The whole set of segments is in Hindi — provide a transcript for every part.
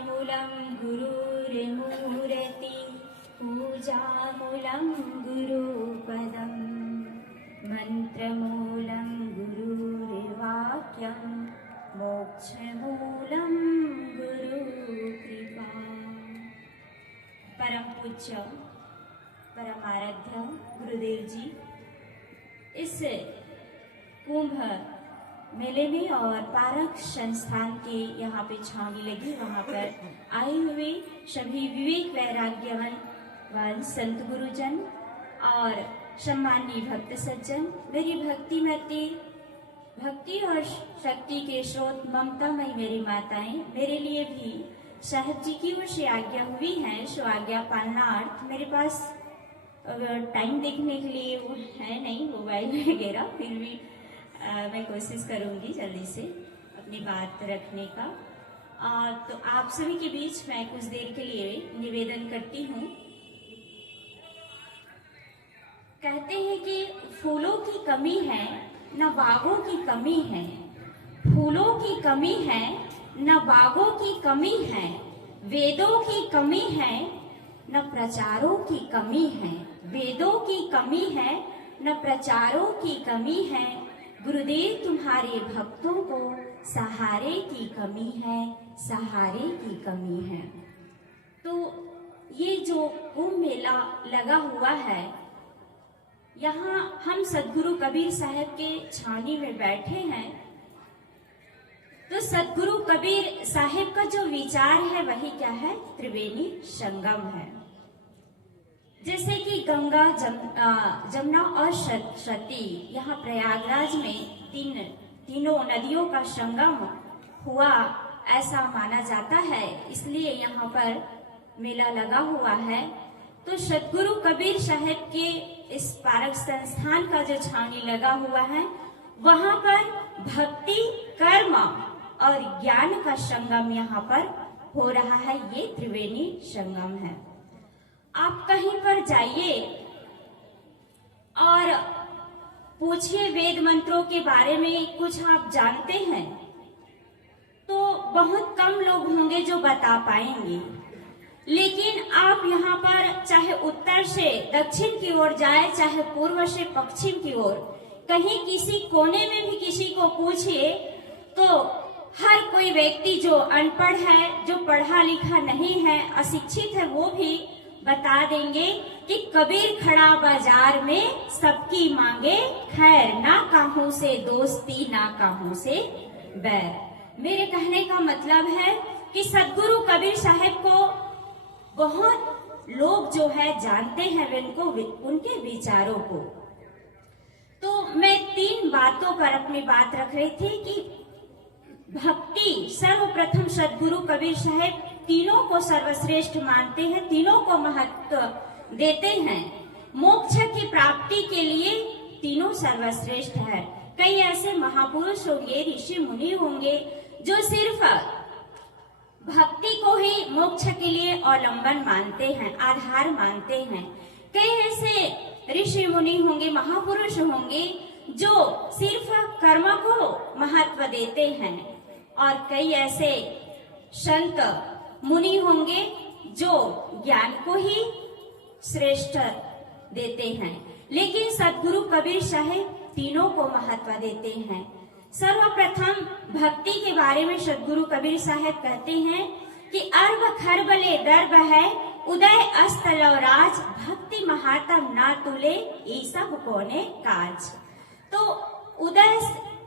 मूलं गुरुर्मूर्ति पूजामूलं गुरुपदं मन्त्रमूलं गुरुर्वाक्यं मोक्षमूलं गुरुकृपा। परम पूज्य परम आराध्य गुरुदेव जी इस कुंभ मेले में और पारक संस्थान के यहाँ पे छावनी लगी, वहाँ पर आए हुए सभी विवेक वैराग्यवान संत गुरुजन और सम्मानीय भक्त सज्जन, मेरी भक्ति और शक्ति के स्रोत ममतामयी मेरी माताएं, मेरे लिए भी साहब जी की ओर से आज्ञा हुई है, सो आज्ञा पालनार्थ मेरे पास टाइम देखने के लिए वो है नहीं मोबाइल वगैरह, फिर भी मैं कोशिश करूंगी जल्दी से अपनी बात रखने का। तो आप सभी के बीच मैं कुछ देर के लिए निवेदन करती हूँ। कहते हैं कि फूलों की कमी है न बागों की कमी है, फूलों की कमी है न बागों की कमी है, वेदों की कमी है न प्रचारों की कमी है, वेदों की कमी है न प्रचारों की कमी है, गुरुदेव तुम्हारे भक्तों को सहारे की कमी है, सहारे की कमी है। तो ये जो कुंभ मेला लगा हुआ है, यहाँ हम सदगुरु कबीर साहब के छावनी में बैठे हैं। तो सदगुरु कबीर साहब का जो विचार है वही क्या है, त्रिवेणी संगम है। जैसे कि गंगा, जमुना और सती, यहाँ प्रयागराज में तीनों नदियों का संगम हुआ ऐसा माना जाता है, इसलिए यहाँ पर मेला लगा हुआ है। तो सदगुरु कबीर साहब के इस पारक संस्थान का जो छावनी लगा हुआ है, वहाँ पर भक्ति, कर्म और ज्ञान का संगम यहाँ पर हो रहा है। ये त्रिवेणी संगम है। आप कहीं पर जाइए और पूछिए वेद मंत्रों के बारे में कुछ आप जानते हैं, तो बहुत कम लोग होंगे जो बता पाएंगे। लेकिन आप यहाँ पर चाहे उत्तर से दक्षिण की ओर जाए, चाहे पूर्व से पश्चिम की ओर, कहीं किसी कोने में भी किसी को पूछिए तो हर कोई व्यक्ति जो अनपढ़ है, जो पढ़ा लिखा नहीं है, अशिक्षित है, वो भी बता देंगे कि कबीर खड़ा बाजार में सबकी मांगे खैर, ना काहू से दोस्ती ना काहू से बैर। मेरे कहने का मतलब है कि सदगुरु कबीर साहब को बहुत लोग जो है जानते हैं, उनके विचारों को। तो मैं 3 बातों पर अपनी बात रख रही थी कि भक्ति सर्वप्रथम सदगुरु कबीर साहब तीनों को सर्वश्रेष्ठ मानते हैं, तीनों को महत्व देते हैं। मोक्ष की प्राप्ति के लिए तीनों सर्वश्रेष्ठ है। कई ऐसे महापुरुष होंगे, ऋषि मुनि होंगे जो सिर्फ भक्ति को ही मोक्ष के लिए अवलंबन मानते हैं, आधार मानते हैं। कई ऐसे ऋषि मुनि होंगे, महापुरुष होंगे जो सिर्फ कर्म को महत्व देते हैं, और कई ऐसे संत मुनि होंगे जो ज्ञान को ही श्रेष्ठ देते हैं। लेकिन सदगुरु कबीर साहब तीनों को महत्व देते हैं। सर्वप्रथम भक्ति के बारे में सदगुरु कबीर साहब कहते हैं कि अर्ब खरबले दर्ब है, उदय अस्त लवराज, भक्ति महात्म ना तुले, ये सब कोने काज। तो उदय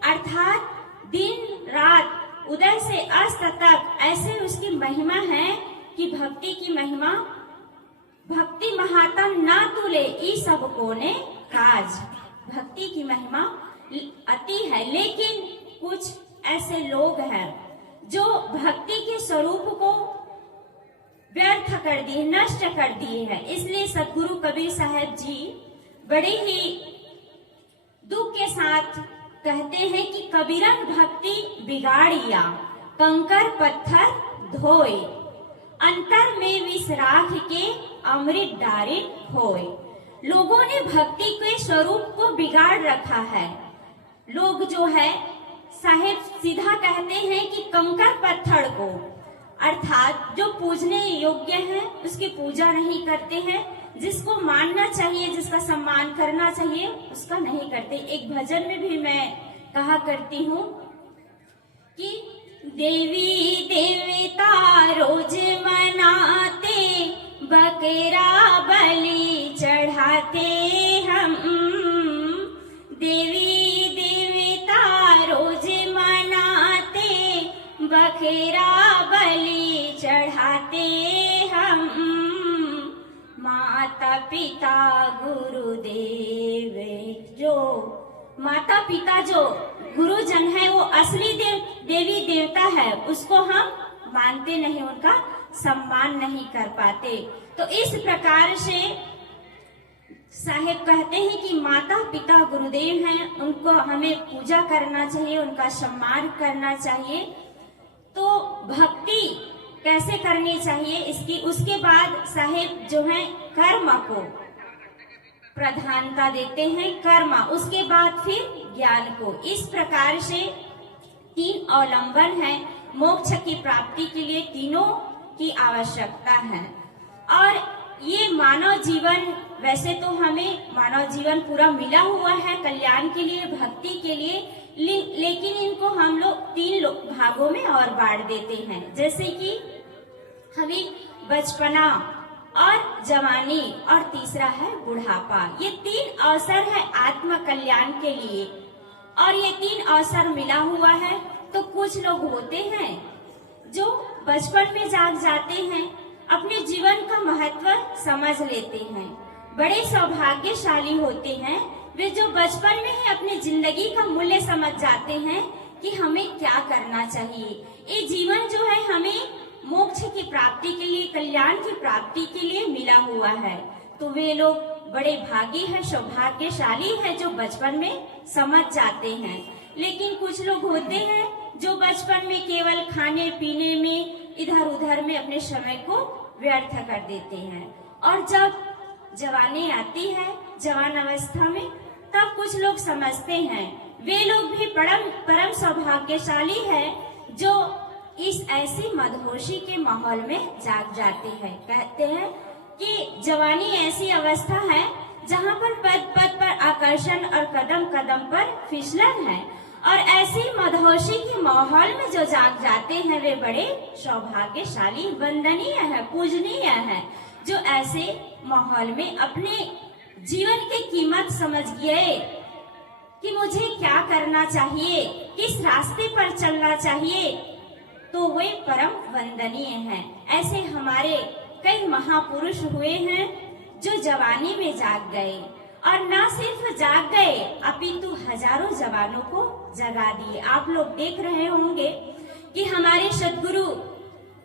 अर्थात दिन रात, उदय से अस्त तक ऐसे उसकी महिमा है कि भक्ति की महिमा, भक्ति महात्म ना तुले, ई सब कोने काज। भक्ति की महिमा अति है। लेकिन कुछ ऐसे लोग हैं जो भक्ति के स्वरूप को व्यर्थ कर दिए, नष्ट कर दिए हैं। इसलिए सदगुरु कबीर साहब जी बड़े ही दुख के साथ कहते हैं कि कबीरन भक्ति बिगाड़िया, कंकर पत्थर धोए, अंतर में विष राख के अमृत डारे होए। लोगों ने भक्ति के स्वरूप को बिगाड़ रखा है। लोग जो है साहेब सीधा कहते हैं कि कंकर पत्थर को, अर्थात जो पूजने योग्य है उसकी पूजा नहीं करते हैं, जिसको मानना चाहिए, जिसका सम्मान करना चाहिए, उसका नहीं करते। एक भजन में भी मैं कहा करती हूँ कि देवी देवता रोज मनाते, बकरा बलि चढ़ाते हम। देवी देवता रोज मनाते, बकरा बलि चढ़ाते हम। माता पिता गुरुदेव जो माता पिता जो गुरुजन है वो असली देवी देवता है, उसको हम मानते नहीं, उनका सम्मान नहीं कर पाते। तो इस प्रकार से साहेब कहते हैं कि माता पिता गुरुदेव हैं, उनको हमें पूजा करना चाहिए, उनका सम्मान करना चाहिए। तो भक्ति कैसे करनी चाहिए इसकी, उसके बाद साहेब जो है कर्म को प्रधानता देते हैं, कर्म, उसके बाद फिर ज्ञान को। इस प्रकार से 3 अवलंबन है मोक्ष की प्राप्ति के लिए, तीनों की आवश्यकता है। और ये मानव जीवन, वैसे तो हमें मानव जीवन पूरा मिला हुआ है कल्याण के लिए, भक्ति के लिए, लेकिन इनको हम लोग 3 भागों में और बांट देते हैं। जैसे कि हमें बचपना और जवानी और तीसरा है बुढ़ापा। ये 3 अवसर है आत्म कल्याण के लिए, और ये 3 अवसर मिला हुआ है। तो कुछ लोग होते हैं जो बचपन में जाग जाते हैं, अपने जीवन का महत्व समझ लेते हैं, बड़े सौभाग्यशाली होते हैं वे जो बचपन में ही अपनी जिंदगी का मूल्य समझ जाते हैं कि हमें क्या करना चाहिए। ये जीवन जो है हमें मोक्ष की प्राप्ति के लिए, कल्याण की प्राप्ति के लिए मिला हुआ है। तो वे लोग बड़े भागी हैं, सौभाग्यशाली है जो बचपन में समझ जाते हैं। लेकिन कुछ लोग होते हैं जो बचपन में केवल खाने पीने में, इधर उधर में अपने समय को व्यर्थ कर देते हैं, और जब जवानी आती है, जवान अवस्था में, तब कुछ लोग समझते हैं वे लोग भी परम सौभाग्यशाली है जो इस ऐसी मदहोशी के माहौल में जाग जाते हैं। कहते हैं कि जवानी ऐसी अवस्था है जहाँ पर पद पद पर आकर्षण और कदम कदम पर फिसलन है, और ऐसी मदहोशी के माहौल में जो जाग जाते हैं वे बड़े सौभाग्यशाली, वंदनीय है, पूजनीय है, जो ऐसे माहौल में अपने जीवन की कीमत समझ गए कि मुझे क्या करना चाहिए, किस रास्ते पर चलना चाहिए, तो वे परम वंदनीय हैं। ऐसे हमारे कई महापुरुष हुए हैं जो जवानी में जाग गए, और ना सिर्फ जाग गए अपितु हजारों जवानों को जगा दिए। आप लोग देख रहे होंगे कि हमारे सदगुरु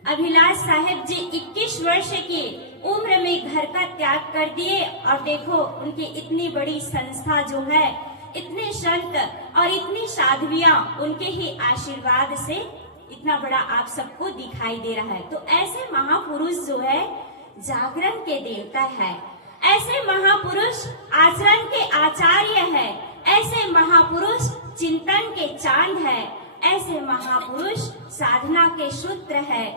अभिलाष साहेब जी 21 वर्ष की उम्र में घर का त्याग कर दिए, और देखो उनकी इतनी बड़ी संस्था जो है, इतने संत और इतनी साध्वियां उनके ही आशीर्वाद से इतना बड़ा आप सबको दिखाई दे रहा है। तो ऐसे महापुरुष जो है जागरण के देवता है, ऐसे महापुरुष आचरण के आचार्य है, ऐसे महापुरुष चिंतन के चांद है, ऐसे महापुरुष साधना के सूत्र है।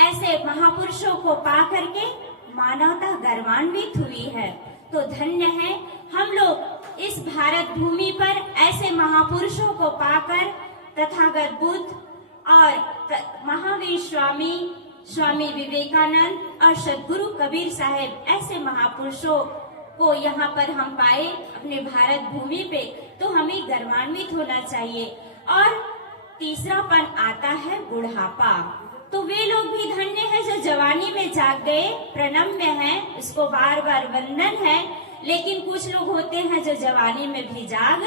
ऐसे महापुरुषों को पा करके मानवता गर्वान्वित हुई है। तो धन्य है हम लोग इस भारत भूमि पर ऐसे महापुरुषों को पाकर, तथागत बुद्ध और महावीर स्वामी विवेकानंद और सदगुरु कबीर साहेब, ऐसे महापुरुषों को यहाँ पर हम पाए अपने भारत भूमि पे, तो हमें गर्वान्वित होना चाहिए। और तीसरापन आता है बुढ़ापा। तो वे लोग भी धन्य हैं जो जवानी में जाग गए, प्रणम्य हैं, उसको बार बार वंदन है। लेकिन कुछ लोग होते हैं जो जवानी में भी जाग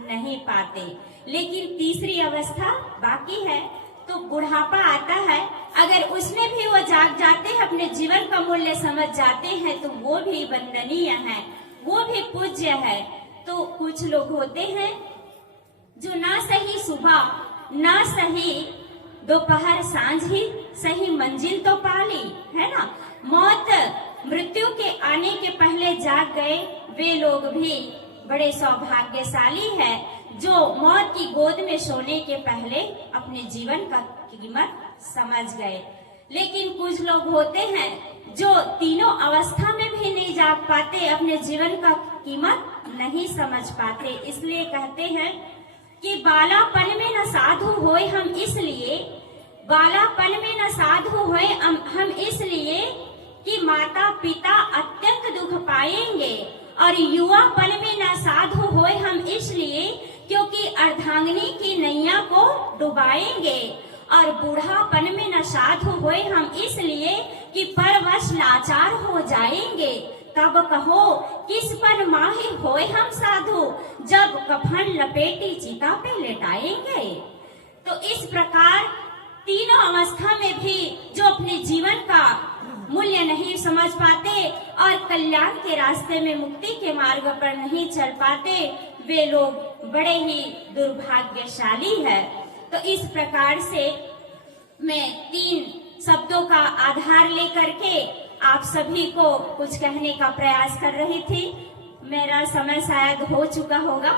नहीं पाते, लेकिन तीसरी अवस्था बाकी है। तो बुढ़ापा आता है, अगर उसमें भी वो जाग जाते हैं, अपने जीवन का मूल्य समझ जाते हैं, तो वो भी वंदनीय है, वो भी पूज्य है। तो कुछ लोग होते हैं जो ना सही सुबह ना सही दोपहर सांझ ही सही मंजिल तो पाली है ना, मौत मृत्यु के आने के पहले जाग गए, वे लोग भी बड़े सौभाग्यशाली है जो मौत की गोद में सोने के पहले अपने जीवन का कीमत समझ गए। लेकिन कुछ लोग होते हैं जो तीनों अवस्था में भी नहीं जाग पाते, अपने जीवन का कीमत नहीं समझ पाते। इसलिए कहते हैं कि बालापन में न साधु होए हम इसलिए, बालापन में न साधु होए हम इसलिए कि माता पिता अत्यंत दुख पाएंगे, और युवापन में न साधु होए हम इसलिए क्योंकि अर्धांगिनी की नैया को डुबाएंगे, और बूढ़ापन में न साधु होए हम इसलिए कि परवश लाचार हो जाएंगे। तब कहो किस पन माही होए हम साधु, जब कफन लपेटी चिता पे लेटाएंगे। तो इस प्रकार तीनों अवस्था में भी जो अपने जीवन का मूल्य नहीं समझ पाते और कल्याण के रास्ते में, मुक्ति के मार्ग पर नहीं चल पाते, वे लोग बड़े ही दुर्भाग्यशाली है। तो इस प्रकार से मैं 3 शब्दों का आधार लेकर के आप सभी को कुछ कहने का प्रयास कर रही थी। मेरा समय शायद हो चुका होगा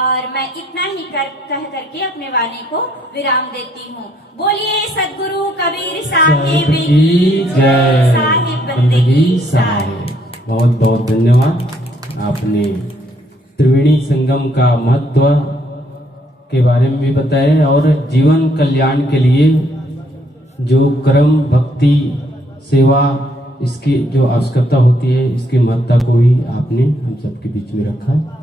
और मैं इतना ही कह करके अपने वाणी को विराम देती हूँ। बोलिए सद्गुरु कबीर साहिब की जय, साहिब बंदगी साहिब। बहुत बहुत धन्यवाद। आपने त्रिवेणी संगम का महत्व के बारे में भी बताया और जीवन कल्याण के लिए जो कर्म, भक्ति, सेवा, इसकी जो आवश्यकता होती है, इसकी महत्ता को भी आपने हम सबके बीच में रखा।